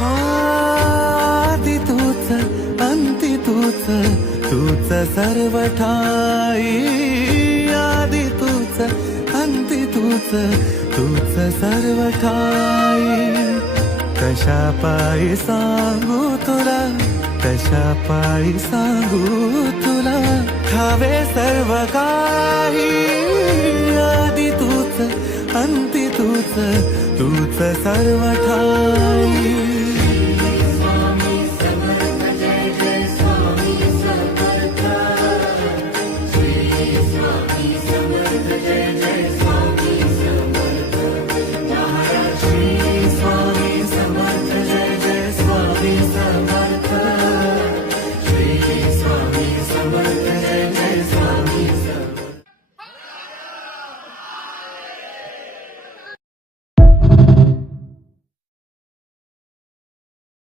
आदि तूच अंती तूच, तूच सर्व ठाई. आदि तूच अंती तूच, तूच सर्व ठाई. कशा पायी सांगू तुला, कशा पायी सांगू तुला, ठावे सर्व काही. आदि तूच अंती तूच, तूच सर्व ठाई.